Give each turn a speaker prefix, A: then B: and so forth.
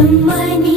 A: திருமணி